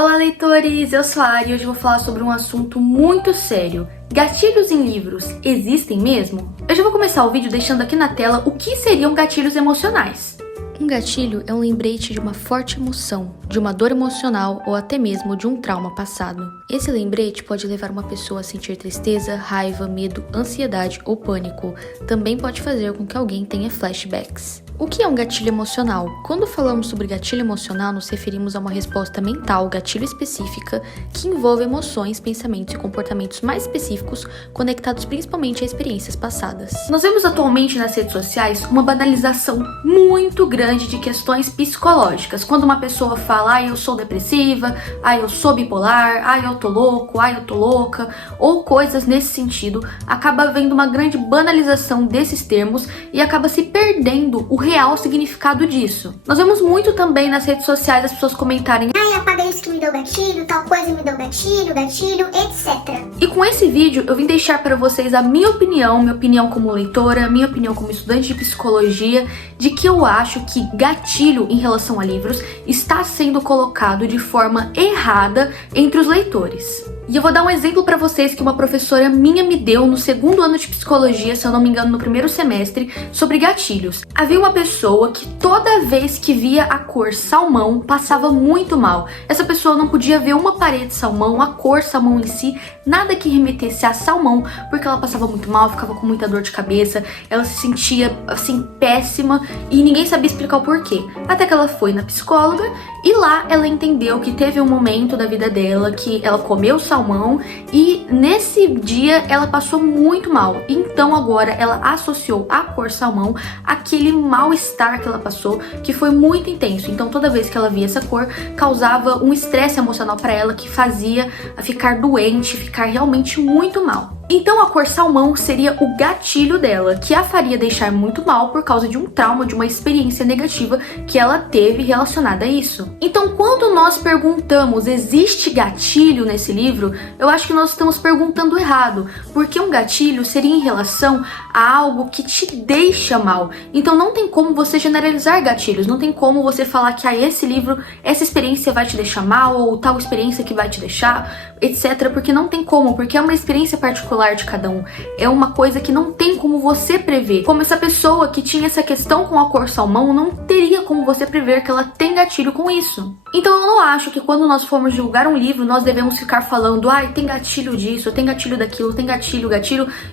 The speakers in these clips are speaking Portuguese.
Olá, leitores! Eu sou a Ari e hoje vou falar sobre um assunto muito sério. Gatilhos em livros existem mesmo? Eu já vou começar o vídeo deixando aqui na tela o que seriam gatilhos emocionais. Um gatilho é um lembrete de uma forte emoção, de uma dor emocional ou até mesmo de um trauma passado. Esse lembrete pode levar uma pessoa a sentir tristeza, raiva, medo, ansiedade ou pânico. Também pode fazer com que alguém tenha flashbacks. O que é um gatilho emocional? Quando falamos sobre gatilho emocional, nos referimos a uma resposta mental, gatilho específica, que envolve emoções, pensamentos e comportamentos mais específicos, conectados principalmente a experiências passadas. Nós vemos atualmente nas redes sociais uma banalização muito grande de questões psicológicas. Quando uma pessoa fala, eu sou depressiva, eu sou bipolar, eu tô louco, eu tô louca, ou coisas nesse sentido, acaba havendo uma grande banalização desses termos e acaba se perdendo o real significado disso. Nós vemos muito também nas redes sociais as pessoas comentarem: apaga isso que me deu gatilho, tal coisa me deu gatilho, etc. E com esse vídeo eu vim deixar para vocês a minha opinião como leitora, minha opinião como estudante de psicologia, de que eu acho que gatilho em relação a livros está sendo colocado de forma errada entre os leitores. E eu vou dar um exemplo para vocês que uma professora minha me deu no segundo ano de psicologia, se eu não me engano no primeiro semestre, sobre gatilhos. Havia uma pessoa que toda vez que via a cor salmão, passava muito mal. Essa pessoa não podia ver uma parede salmão, a cor salmão em si, nada que remetesse a salmão, porque ela passava muito mal, ficava com muita dor de cabeça, ela se sentia, assim, péssima e ninguém sabia explicar o porquê. Até que ela foi na psicóloga e lá ela entendeu que teve um momento da vida dela que ela comeu salmão e nesse dia ela passou muito mal. Então agora ela associou a cor salmão àquele mal-estar que ela passou, que foi muito intenso. Então toda vez que ela via essa cor, causava um estresse emocional para ela que fazia ficar doente, ficar realmente muito mal. Então a cor salmão seria o gatilho dela, que a faria deixar muito mal por causa de um trauma, de uma experiência negativa que ela teve relacionada a isso. Então quando nós perguntamos, existe gatilho nesse livro? Eu acho que nós estamos perguntando errado, porque um gatilho seria em relação a algo que te deixa mal. Então não tem como você generalizar gatilhos, não tem como você falar que esse livro, essa experiência vai te deixar mal, ou tal experiência que vai te deixar, etc. Porque não tem como, porque é uma experiência particular de cada um. É uma coisa que não tem como você prever. Como essa pessoa que tinha essa questão com a cor salmão, não teria como você prever que ela tem gatilho com isso. Então eu não acho que quando nós formos julgar um livro, nós devemos ficar falando, tem gatilho disso, tem gatilho daquilo, tem gatilho.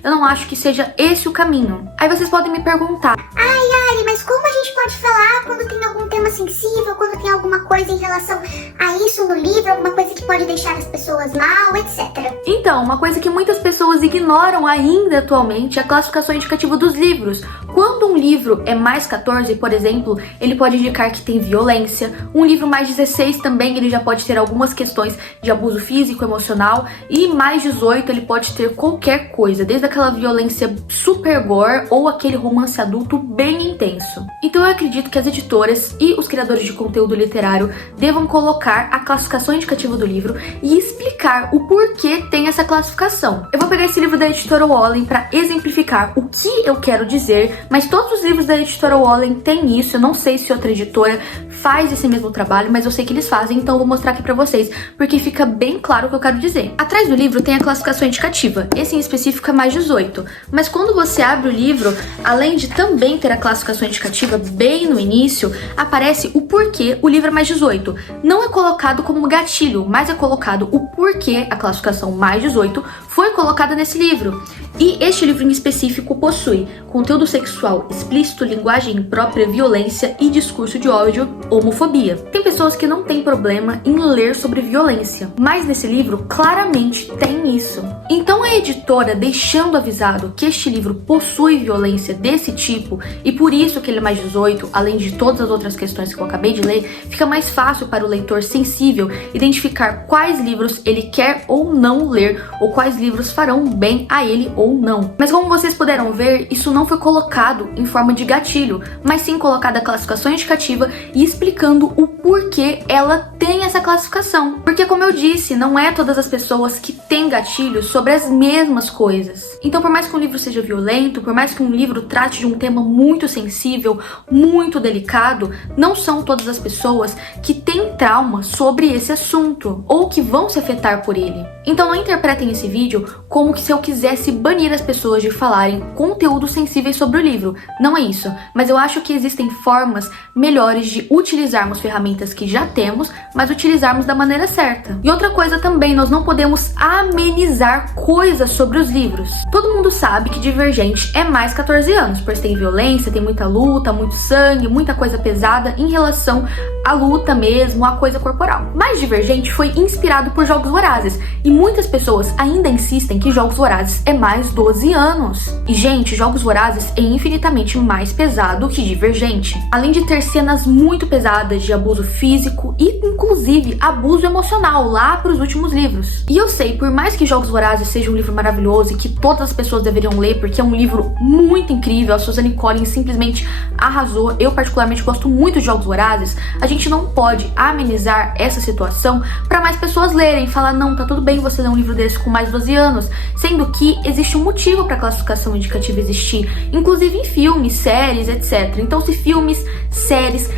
Eu não acho que seja esse o caminho. Aí vocês podem me perguntar: Ari, mas como a gente pode falar quando tem algum tema sensível, quando tem alguma coisa em relação a isso no livro, alguma coisa que pode deixar as pessoas mal, etc. Então, uma coisa que muitas pessoas ignoram ainda atualmente é a classificação indicativa dos livros. Quando um livro é mais 14, por exemplo, ele pode indicar que tem violência. Um livro mais 16 também, ele já pode ter algumas questões de abuso físico, emocional. E mais 18, ele pode ter qualquer coisa, desde aquela violência super gore ou aquele romance adulto bem intenso. Então eu acredito que as editoras e os criadores de conteúdo literário devam colocar a classificação indicativa do livro e explicar o porquê tem essa classificação. Eu vou pegar esse livro da editora Wallen para exemplificar o que eu quero dizer, mas todos os livros da editora Wallen têm isso. Eu não sei se outra editora faz esse mesmo trabalho, mas eu sei que eles fazem, então eu vou mostrar aqui pra vocês, porque fica bem claro o que eu quero dizer. Atrás do livro tem a classificação indicativa, esse em específico é mais 18, mas quando você abre o livro, além de também ter a classificação indicativa bem no início, aparece o porquê o livro é mais 18. Não é colocado como gatilho, mas é colocado o porquê a classificação mais 18 foi colocada nesse livro. E este livro em específico possui conteúdo sexual explícito, linguagem imprópria, violência e discurso de ódio, homofobia. Tem pessoas que não têm problema em ler sobre violência, mas nesse livro claramente tem isso. Então a editora, deixando avisado que este livro possui violência desse tipo e por isso que ele é mais 18, além de todas as outras questões que eu acabei de ler, fica mais fácil para o leitor sensível identificar quais livros ele quer ou não ler, ou quais livros farão bem a ele ou não. Mas como vocês puderam ver, isso não foi colocado em forma de gatilho, mas sim colocado a classificação indicativa e explicando o porquê ela tem essa classificação. Porque, como eu disse, não é todas as pessoas que têm gatilhos sobre as mesmas coisas. Então, por mais que um livro seja violento, por mais que um livro trate de um tema muito sensível, muito delicado, não são todas as pessoas que têm trauma sobre esse assunto ou que vão se afetar por ele. Então, não interpretem esse vídeo como que se eu quisesse banir as pessoas de falarem conteúdos sensíveis sobre o livro. Não é isso, mas eu acho que existem formas melhores de utilizarmos ferramentas que já temos, mas utilizarmos da maneira certa. E outra coisa também, nós não podemos amenizar coisas sobre os livros. Todo mundo sabe que Divergente é mais 14 anos, pois tem violência, tem muita luta, muito sangue, muita coisa pesada em relação à luta mesmo, à coisa corporal. Mas Divergente foi inspirado por Jogos Vorazes, e muitas pessoas ainda insistem que Jogos Vorazes é mais 12 anos. E, gente, Jogos Vorazes é infinitamente mais pesado que Divergente. Além de ter cenas muito pesadas de abuso físico e, inclusive, abuso emocional lá para os últimos livros. E eu sei, por mais que Jogos Vorazes seja um livro maravilhoso e que todas as pessoas deveriam ler, porque é um livro muito incrível, a Suzanne Collins simplesmente arrasou, eu particularmente gosto muito de Jogos Vorazes, a gente não pode amenizar essa situação para mais pessoas lerem e falar, não, tá tudo bem você ler um livro desse com mais 12 anos, sendo que existe um motivo para a classificação indicativa existir, inclusive em filmes, séries, etc. Então, se filmes, séries,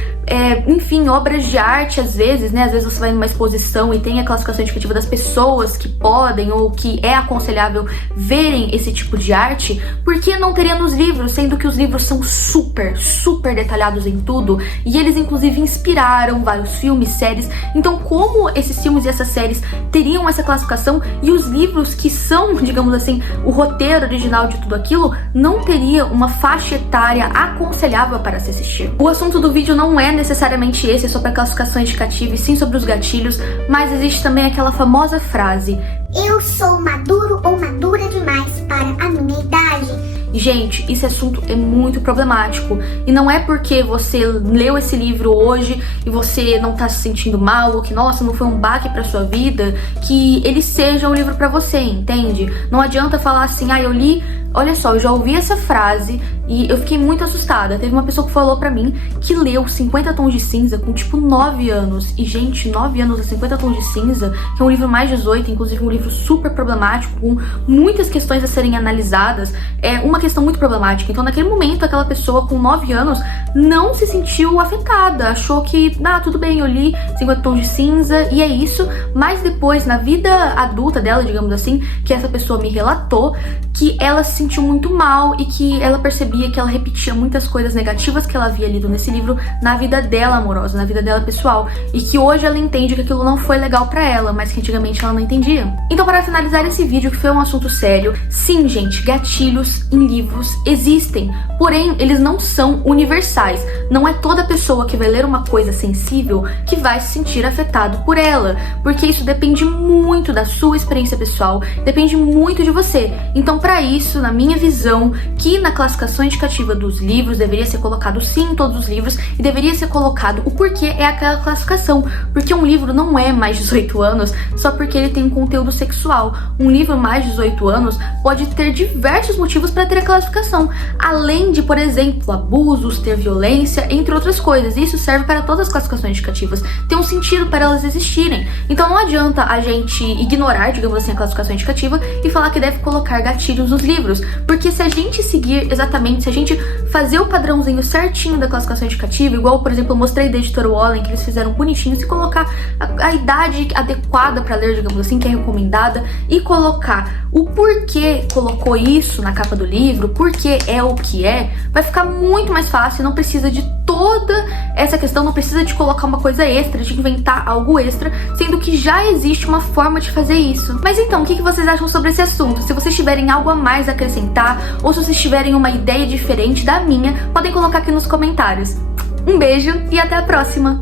enfim, obras de arte, às vezes você vai numa exposição e tem a classificação indicativa das pessoas que podem ou que é aconselhável verem esse tipo de arte, por que não teria nos livros, sendo que os livros são super, super detalhados em tudo, e eles inclusive inspiraram vários filmes, séries. Então, como esses filmes e essas séries teriam essa classificação e os livros que são, digamos assim, o roteiro original de tudo aquilo, não teria uma faixa etária aconselhável para se assistir? O assunto do vídeo não é necessariamente esse, é sobre a classificação indicativa e sim sobre os gatilhos, mas existe também aquela famosa frase: eu sou maduro ou madura demais para a minha idade. Gente, esse assunto é muito problemático, e não é porque você leu esse livro hoje e você não tá se sentindo mal, ou que, nossa, não foi um baque pra sua vida, que ele seja um livro pra você, entende? Não adianta falar assim, eu li, olha só, eu já ouvi essa frase e eu fiquei muito assustada. Teve uma pessoa que falou pra mim que leu 50 Tons de Cinza com, 9 anos. E, gente, 9 anos a 50 Tons de Cinza, que é um livro mais 18, inclusive um livro super problemático, com muitas questões a serem analisadas, é uma questão muito problemática. Então, naquele momento, aquela pessoa com 9 anos não se sentiu afetada, achou que, tudo bem, eu li 50 Tons de Cinza e é isso. Mas depois, na vida adulta dela, digamos assim, que essa pessoa me relatou que ela se sentiu muito mal e que ela percebia que ela repetia muitas coisas negativas que ela havia lido nesse livro na vida dela amorosa, na vida dela pessoal, e que hoje ela entende que aquilo não foi legal pra ela, mas que antigamente ela não entendia. Então, para finalizar esse vídeo, que foi um assunto sério, sim, gente, gatilhos em livros existem, porém eles não são universais. Não é toda pessoa que vai ler uma coisa sensível que vai se sentir afetado por ela, porque isso depende muito da sua experiência pessoal, depende muito de você. Então, para isso, na minha visão, que na classificação indicativa dos livros deveria ser colocado sim em todos os livros, e deveria ser colocado o porquê é aquela classificação, porque um livro não é mais 18 anos só porque ele tem um conteúdo sexual. Um livro mais de 18 anos pode ter diversos motivos para ter a classificação, além de, por exemplo, abusos, ter violência, entre outras coisas. Isso serve para todas as classificações indicativas, tem um sentido para elas existirem. Então não adianta a gente ignorar, digamos assim, a classificação indicativa e falar que deve colocar gatilhos nos livros, porque se a gente seguir exatamente, se a gente fazer o padrãozinho certinho da classificação indicativa, igual, por exemplo, eu mostrei da editora Wallen, que eles fizeram bonitinho, se colocar a idade adequada para ler, digamos assim, que é recomendada, e colocar o porquê colocou isso na capa do livro, porque é o que é, vai ficar muito mais fácil, não precisa de toda essa questão, não precisa de colocar uma coisa extra, de inventar algo extra, sendo que já existe uma forma de fazer isso. Mas então, o que vocês acham sobre esse assunto? Se vocês tiverem algo a mais a acrescentar, ou se vocês tiverem uma ideia diferente da minha, podem colocar aqui nos comentários. Um beijo e até a próxima!